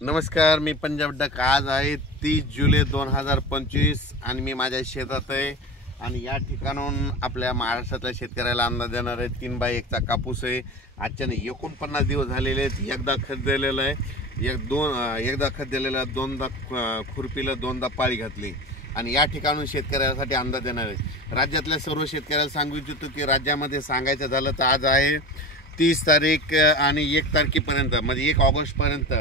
नमस्कार, मी पंजाब डक। आज आहे 30 जुलै 2025 आणि मी माझ्या शेतात आहे आणि या ठिकाणून आपल्या महाराष्ट्रातल्या शेतकऱ्याला अंदाज देणार आहे। 3x1 चा कापूस आहे। आजच्या 49 दिवस झालेले आहेत। एकदा खत दिलेलं आहे, एकदा खत दिलेलं आहे, दोनदा खुरपीला, दोनदा पाळी घातली आणि या ठिकाणून शेतकऱ्यासाठी अंदाज देणार आहे। राज्यातल्या सर्व शेतकऱ्याला सांगू इच्छितो की राज्यामध्ये सांगायचं झालं तर आज आहे 30 तारीख आणि 1 तारखेपर्यंत म्हणजे 1 ऑगस्ट पर्यंत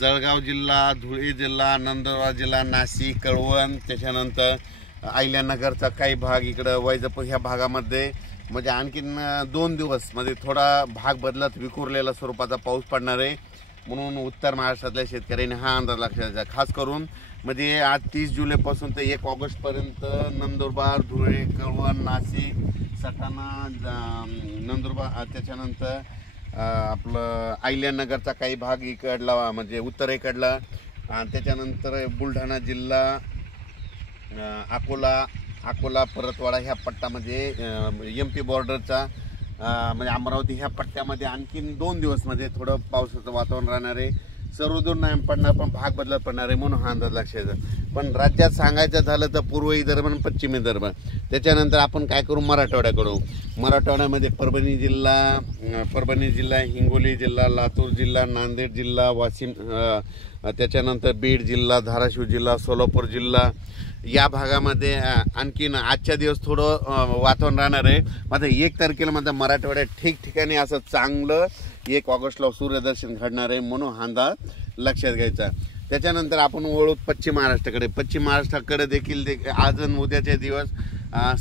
जळगाव जिल्हा, धुळे जिल्हा, नंदुरबार जिल्हा, नाशिक, कळवण, त्याच्यानंतर अहिल्यानगरचा काही भाग, इकडं वैजापूर ह्या भागामध्ये म्हणजे आणखीन 2 दिवस म्हणजे थोडा भाग बदलत विखुरलेला स्वरूपाचा पाऊस पडणार आहे। म्हणून उत्तर महाराष्ट्रातल्या शेतकऱ्यांनी हा अंदाज लक्षात घ्या। खास करून म्हणजे आज 30 जुलैपासून ते 1 ऑगस्टपर्यंत नंदुरबार, धुळे, कळवण, नाशिक, सटाणा, नंदुरबार, त्याच्यानंतर आपलं अहिल्यानगरचा काही भाग इकडला म्हणजे उत्तरेकडला, आणि त्याच्यानंतर बुलढाणा जिल्हा, अकोला, परतवाडा ह्या पट्ट्यामध्ये MP बॉर्डरचा म्हणजे अमरावती ह्या पट्ट्यामध्ये आणखीन 2 दिवस म्हणजे थोडं पावसाचं वातावरण राहणार आहे। सर्व दूर नाही पडणार पण भाग बदलत पडणार आहे, म्हणून हा अंदाज लक्षात। पण राज्यात सांगायचं झालं तर पूर्व विदर्भ आणि पश्चिम विदर्भ, त्याच्यानंतर आपण काय करू, मराठवाड्यामध्ये परभणी जिल्हा, हिंगोली जिल्हा, लातूर जिल्हा, नांदेड जिल्हा, वाशिम, त्याच्यानंतर बीड जिल्हा, धाराशिव जिल्हा, सोलापूर जिल्हा या भागामध्ये आणखीन आजच्या दिवस थोडं वातावरण राहणार आहे। मात्र 1 तारखेला मात्र मराठवाड्यात ठिकठिकाणी असं चांगलं 1 ऑगस्टला सूर्यदर्शन घडणार आहे, म्हणून हा अंदाज लक्षात घ्यायचा। त्याच्यानंतर आपण वळू पश्चिम महाराष्ट्राकडे देखील आज आणि उद्याचे दिवस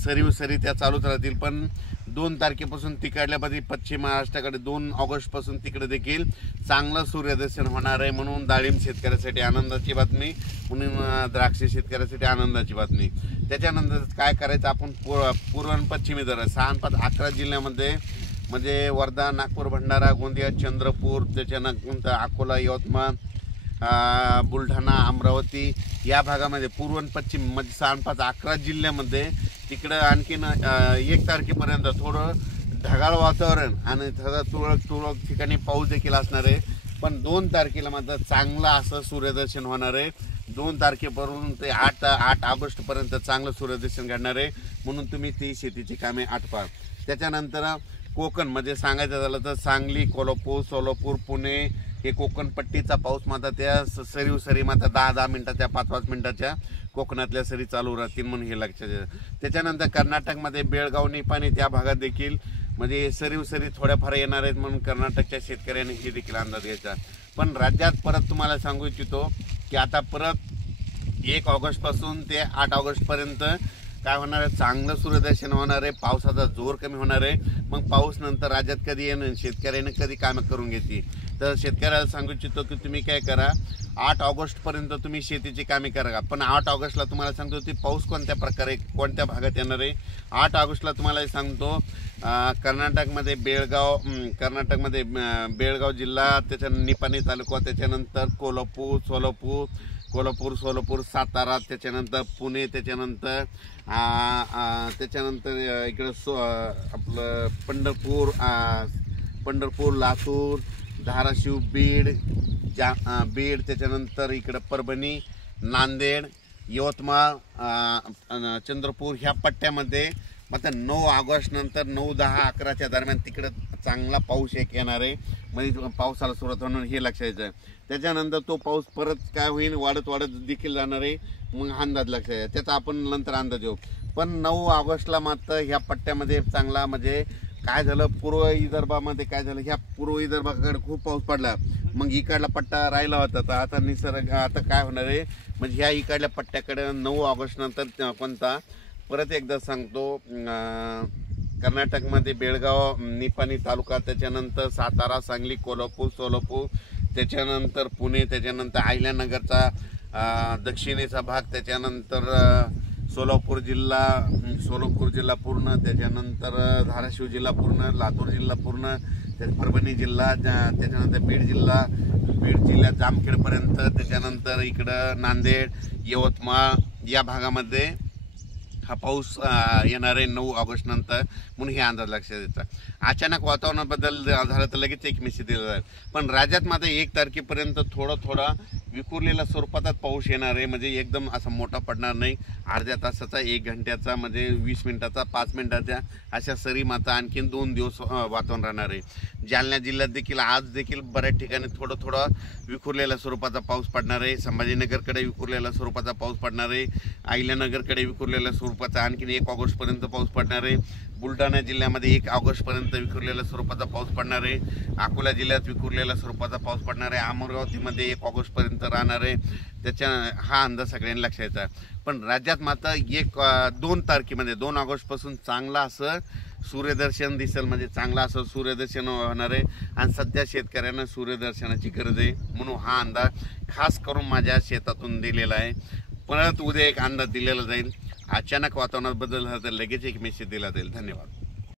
सरी त्या चालूच राहतील। पण 2 तारखेपासून तिकडल्यामध्ये पश्चिम महाराष्ट्राकडे 2 ऑगस्टपासून तिकडे देखील चांगलं सूर्यदर्शन होणार आहे, म्हणून डाळिंब शेतकऱ्यासाठी आनंदाची बातमी, म्हणून द्राक्ष शेतकऱ्यासाठी आनंदाची बातमी। त्याच्यानंतर काय करायचं, आपण पूर्व आणि पश्चिमी विदर्भ 6-5-11 जिल्ह्यामध्ये म्हणजे वर्धा, नागपूर, भंडारा, गोंदिया, चंद्रपूर, त्याच्यानंतर अकोला, यवतमाळ, बुलढाणा, अमरावती या भागामध्ये पूर्व आणि पश्चिम म्हणजे 6-5-11 जिल्ह्यामध्ये तिकडं आणखीन 1 तारखेपर्यंत थोडं ढगाळ वातावरण आणि तुरळक ठिकाणी पाऊस देखील असणार आहे। पण 2 तारखेला मात्र चांगलं असं सूर्यदर्शन होणार आहे। 2 तारखेपासून ते 8 ऑगस्टपर्यंत चांगलं सूर्यदर्शन घडणार आहे, म्हणून तुम्ही ती शेतीची कामे आटपा। त्याच्यानंतर कोकण म्हणजे सांगायचं झालं तर सांगली, कोल्हापूर, सोलापूर, पुणे हे कोकण पट्टीचा पाऊस मात्र त्या सरी मात्र 10-10 मिनिटाच्या 5-5 मिनिटाच्या कोकणातल्या सरी चालू राहतील, म्हणून हे लक्षात घ्या। त्याच्यानंतर कर्नाटकमध्ये बेळगाव, निपाणी त्या भागात देखील म्हणजे सरी थोड्याफार येणार आहेत, म्हणून कर्नाटकच्या शेतकऱ्यांनी हे देखील अंदाज घ्यायचा। पण राज्यात परत तुम्हाला सांगू इच्छितो की आता परत 1 ऑगस्टपासून ते 8 ऑगस्टपर्यंत काय होणार आहे, चांगलं सूर्यदर्शन होणार आहे, पावसाचा जोर कमी होणार आहे। मग पाऊस नंतर राज्यात कधी येणं, शेतकऱ्याने कधी कामं करून घेतली तर शेतकऱ्याला सांगू इच्छितो की तुम्ही काय करा, 8 ऑगस्टपर्यंत तुम्ही शेतीची कामे करा। पण 8 ऑगस्टला तुम्हाला सांगतो की पाऊस कोणत्या प्रकारे कोणत्या भागात येणार आहे। 8 ऑगस्टला तुम्हाला सांगतो कर्नाटकमध्ये बेळगाव जिल्हा, त्याच्या निपाणी तालुका, त्याच्यानंतर सोलापूर, सातारा, त्याच्यानंतर पुणे, त्याच्यानंतर इकडं आपलं पंढरपूर, लातूर, धाराशिव, बीड, त्याच्यानंतर इकडं परभणी, नांदेड, यवतमाळ, चंद्रपूर ह्या पट्ट्यामध्ये मात्र 9 ऑगस्ट नंतर 9-10-11च्या दरम्यान तिकडं चांगला पाऊस येणार आहे, म्हणजे पावसाला सुरुवात होणार हे लक्षात घ्यायचं। त्याच्यानंतर तो पाऊस परत काय होईल, वाढत देखील जाणार आहे, मग अंदाज लक्षात घ्या, त्याचा आपण नंतर अंदाज येऊ। पण 9 ऑगस्टला मात्र ह्या पट्ट्यामध्ये चांगला म्हणजे काय झालं, पूर्व विदर्भामध्ये काय झालं, ह्या पूर्व विदर्भाकडे खूप पाऊस पडला, मग इकडला पट्टा राहिला होता। तर आता निसर्ग आता काय होणार आहे म्हणजे ह्या इकडल्या पट्ट्याकडे 9 ऑगस्ट नंतर कोणता परत एकदा सांगतो, कर्नाटकमध्ये बेळगाव, निपाणी तालुका, त्याच्यानंतर सातारा, सांगली, कोल्हापूर, सोलापूर, त्याच्यानंतर पुणे, त्याच्यानंतर अहिल्यानगरचा दक्षिणेचा भाग, त्याच्यानंतर सोलापूर जिल्हा पूर्ण, त्याच्यानंतर धाराशिव जिल्हा पूर्ण, लातूर जिल्हा पूर्ण, परभणी जिल्हा, त्याच्यानंतर बीड जिल्ह्यात जामखेडपर्यंत, त्याच्यानंतर इकडं नांदेड, यवतमाळ या भागामध्ये हा पाऊस येणार आहे 9 ऑगस्ट नंतर, म्हणून हे अंदाज लक्षात येतात. अचानक वातावरणात बदल झाला तर लगेच एक मेसेज दिला जाईल. पण राज्यात मात्र 1 तारखेपर्यंत थोडा विखुरलेल्या स्वरूपातच पाऊस येणार आहे. म्हणजे एकदम असा मोठा पडणार नाही. अर्ध्या तासाचा, 1 घंट्याचा, म्हणजे 20 मिनिटाचा, 5 मिनिटाच्या अशा सरी मात्र आणखीन 2 दिवस वातावरण राहणार आहे. जालना जिल्ह्यात देखील आज देखील बऱ्याच ठिकाणी थोडा विखुरलेल्या स्वरूपाचा पाऊस पडणार आहे. संभाजीनगरकडे विखुरलेल्या स्वरूपाचा पाऊस पडणार आहे. अहिल्यानगरकडे विखुरलेल्या स्वरूपाचा आणखीन 1 ऑगस्टपर्यंत पाऊस पडणार आहे. बुलढाणा जिल्ह्यामध्ये 1 ऑगस्टपर्यंत विखुरलेल्या स्वरूपाचा पाऊस पडणार आहे. अकोला जिल्ह्यात विखुरलेल्या स्वरूपाचा पाऊस पडणार आहे. अमरावतीमध्ये 1 ऑगस्टपर्यंत राहणार आहे. त्याच्या हा अंदाज सगळ्यांनी लक्षात येतात. पण राज्यात मात्र 2 तारखेमध्ये 2 ऑगस्टपासून चांगला असं सूर्यदर्शन दिसेल. म्हणजे चांगला असं सूर्यदर्शन होणार आहे. आणि सध्या शेतकऱ्यांना सूर्यदर्शनाची गरज आहे, म्हणून हा अंदाज खास करून माझ्या शेतातून दिलेला आहे. परत उद्या एक अंदाज दिलेला जाईल. अचानक वातावरणात बदल झाला तर लगेच एक मेसेज दिला जाईल. धन्यवाद.